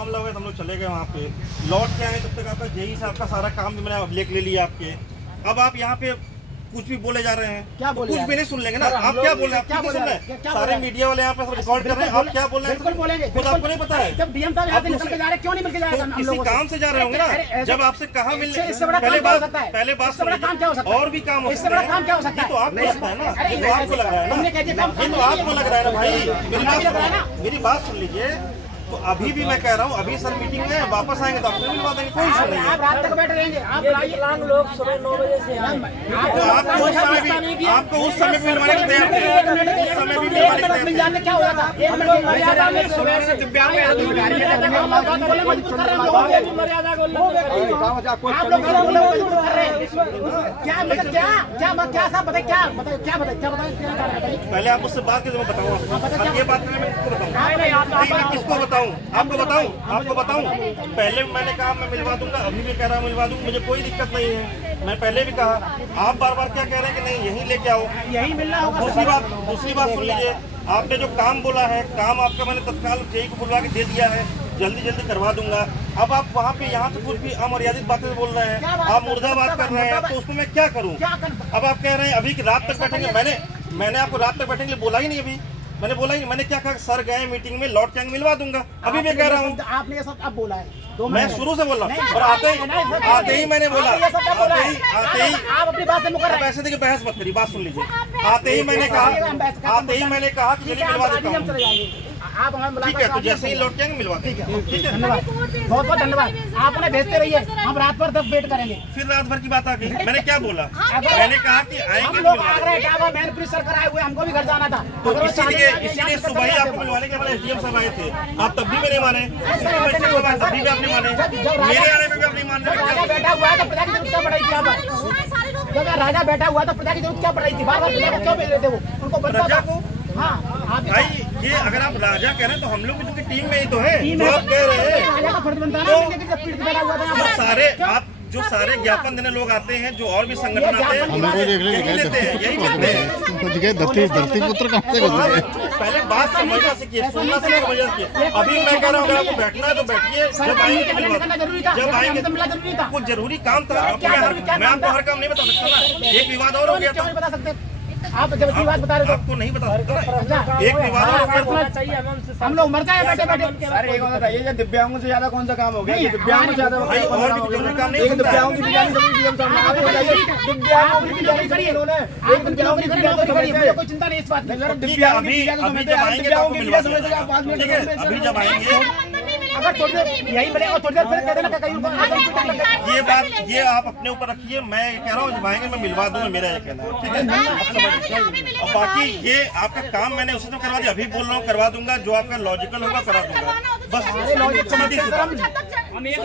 मामला हो गया, हम लोग चले गए वहाँ पे, लौट के आए तब तक आपका जेई साहब का सारा काम भी मैंने अभिलेख ले लिया आपके। अब आप यहाँ पे कुछ भी बोले जा रहे हैं, क्या बोले? कुछ भी नहीं सुन लेंगे ना। आप क्या बोल रहे हैं? आप सुन रहे हैं? सारे मीडिया वाले यहाँ पे सब रिकॉर्ड कर रहे हैं, आप क्या बोल रहे हैं? बिल्कुल बोलेंगे। खुद आपको नहीं पता है। जब डीएम साहब यहाँ से निकल के जा रहे हैं, क्यों नहीं मिल के जाएगा? हम किसी लोगों काम से जा रहे होंगे ना, जब आपसे कहा मिलने, इससे बड़ा पहले काम क्या हो बात सकता है? पहले बात इससे बड़ा काम क्या हो सकता है? और भी काम हो इससे सकते बड़ा हैं। काम क्या हो सकता है? ये तो आपको लगता है ना, अरे ये तो आपको लग रहा है ना, हमने कह दिया काम ये तो आपको लग रहा है ना भाई। मेरी बात सुन लीजिए। तो अभी भी मैं कह रहा हूँ, अभी सर मीटिंग में वापस आएंगे तो आपसे मिलवा देंगे, कोई इशू नहीं है। आप रात तक बैठे रहेंगे, आप विकलांग लोग सुबह 9 बजे से आए। तो आपको उस समय भी मिलवाने के तैयार थे, उस समय भी मिलवाने के मिल जाने क्या होगा? हम लोग मर्यादा में सुबह से दिव्यांग में आप लोग कर रहे हैं। क्या मतलब क्या साहब बताइए, क्या बताइए? पहले आप उससे बात कीजिए, मैं बताऊँ ये बात मैं किसको बताऊँ? मैं किसको बताऊँ? आपको बताऊँ? पहले मैंने कहा मैं मिलवा दूंगा, अभी भी कह रहा हूँ मिलवा दूंगा, मुझे कोई दिक्कत नहीं है। मैं पहले भी कहा, आप बार बार क्या कह रहे हैं कि नहीं यहीं लेके आओ, यही मिलना होगा। दूसरी बात सुन लीजिए। आपने जो काम बोला है, काम आपका मैंने तत्काल जेई को बुलवा के दे दिया है, जल्दी करवा दूंगा। अब आप वहाँ पे यहाँ से कुछ भी अमर्यादित बातें बोल रहे हैं, आप मुर्दाबाद कर रहे हैं, तो उसको मैं क्या करूँ? अब आप कह रहे हैं अभी की रात तक बैठेंगे, मैंने आपको रात तक बैठने के लिए बोला ही नहीं। अभी मैंने बोला ही, मैंने क्या कहा, सर गए मीटिंग में, लौट के मिलवा दूंगा। अभी मैं कह रहा हूँ, आपने ये सब अब बोला है, मैं शुरू से बोल रहा हूँ, और आते ही मैंने बोला, आते ही आप अपनी बात से मुकर रहे हैं। ऐसे देखिए, बहस मत करिए, बात सुन लीजिए। आते ही मैंने कहा कि चलिए मिलवा देता हूँ। आप हमें बुला ठीक है, तो जैसे ही लौट के आएंगे मिलवा देंगे। ठीक है, धन्यवाद, बहुत बहुत धन्यवाद। आप उन्हें भेजते रहिए, हम रात भर तक वेट करेंगे। फिर रात भर की बात आ गई। मैंने क्या बोला? मैंने कहा कि हम आएंगे लोग आ रहे हैं, मैंने पुलिस सर कराए हुए, हमको भी घर जाना था। तो इसीलिए सुबह ही आपको मिलवाने के हमारे एसडीएम साहब आए थे, आप तब भी मैंने माने, तब भी आपने माने, मेरे आने में भी अपनी मान राजा बैठा हुआ है तो प्रजा की जरूरत क्या पड़ रही थी? यहाँ पर जब राजा बैठा हुआ था, प्रजा की जरूरत क्या पड़ रही थी? बार बार प्रजा को क्यों भेज रहे थे? वो उनको बनता प्रजा था। को। हाँ, आप भाई ये अगर आप राजा कह रहे हैं तो हम लोग भी तो टीम में ही तो है, जो आप कह रहे हैं। राजा का फर्ज बनता है ना, लेकिन जब पीड़ित बैठा हुआ था यहाँ पर। जो सारे ज्ञापन देने लोग आते हैं, जो और भी संगठन आते हैं, यही लेते हैं, यही करते हैं। धरती पुत्र कहाँ से गुजरे? पहले बात समझना सीखिए, सुनना सीखिए। अभी मैं कह रहा हूँ अगर आपको बैठना है तो बैठिए, जब आएंगे कुछ जरूरी काम था। मैं आपको हर काम नहीं बता सकता ना, एक विवाद और हो गया क्यों था, नहीं बता सकते? आप जब इसी बात बता रहे आपको नहीं बता सकता ना, एक विवाद और हो गया था। हम लोग मर जाए बैठे बैठे। सर एक बात बताइए, ये दिव्यांगों से ज्यादा कौन सा काम हो गया? ये दिव्यांगों से ज्यादा भाई और भी जरूरी काम नहीं होता है। दिव्यांगों की डिजाइन सभी डीएम साहब ने दिव्यांगों की डिजाइन करी है उन्होंने। आप नौकरी करिए, मुझे कोई चिंता नहीं इस बात की। दिव्यांगों की डिजाइन अभी जब आएंगे तो आपको मिलवा देंगे। आप 5 मिनट ठीक है, अभी जब आएंगे अगर थोड़ी देर यही मिले और थोड़ी देर फिर कह देना कहीं ये आप अपने ऊपर रखिए। मैं कह रहा हूँ जब आएंगे मैं मिलवा दूंगा, मेरा ये कहना है। ठीक है, और बाकी ये आपका काम मैंने उसी में करवा दिया, अभी बोल रहा हूँ करवा दूंगा, जो आपका लॉजिकल होगा करा दूंगा। बस सीधी सी बात।